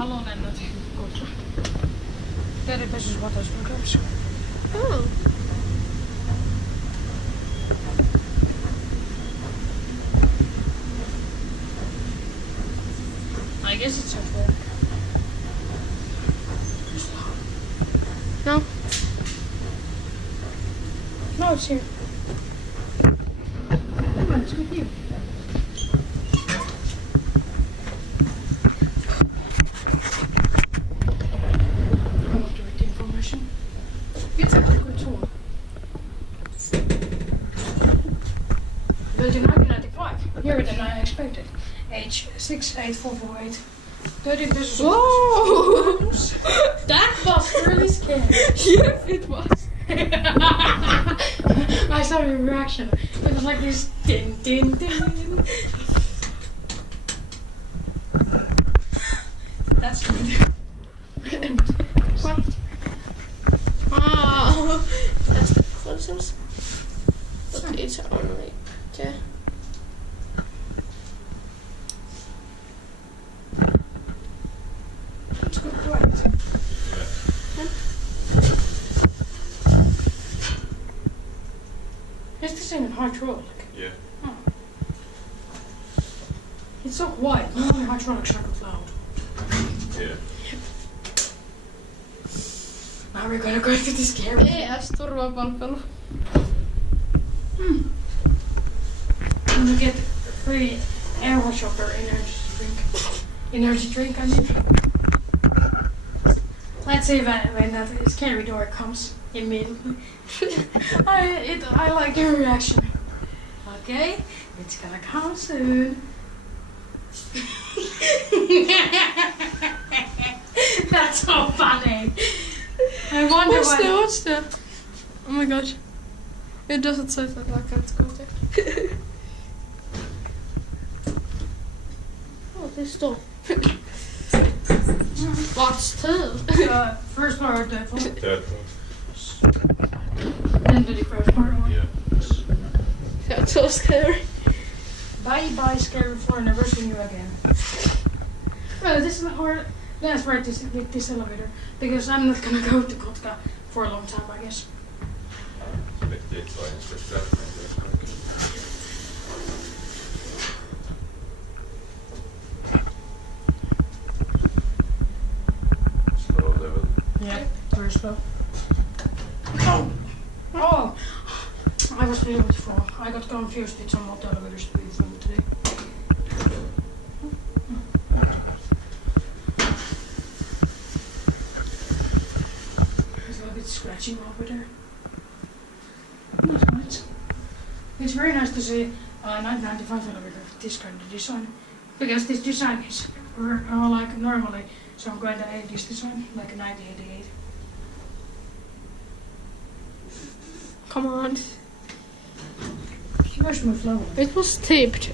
Halonen not Kotka. 30 pesos bottles per cups. Oh. I guess it's up there. No. No, it's here. Come on, it's with you. I want to read the information. It's a good tool. Built in 1995. Nearer than I expected. Age 68448. 13 pesos. Whoa! That was really scary. Yes, it was. I saw your reaction. It was like this din din din. That's good. What? Wow. That's the photocells. But it's only okay. It's good quality. Is this in hydraulic? Yeah. Oh. It's so quiet. Normally hydraulics are good loud. Yeah. Now we're gonna go to the scary. ES-turvapalvelu. I'm gonna get free air shopper energy drink, I mean. Let's see when that scary door comes immediately. I like your reaction. Okay, it's gonna come soon. That's so funny. I wonder What's that? Oh my gosh. It doesn't say that I can't go there. Oh, this door. What's two? First part of that one. That Then the first part one. yeah. That's so scary. Bye scary floor, never see you again. Well, this is hard. Let's ride this elevator because I'm not gonna go to Kotka for a long time, I guess. Slow level. Yeah, very slow. Oh! I was a little bit full. I got confused with some of the elevators we filmed today. There's a little bit scratching over there. That's nice. It's very nice to see 1995 elevator with this kind of design. Because this design is like normally some kind of 80s design, like 1988. Come on. Where's my flower? It was taped.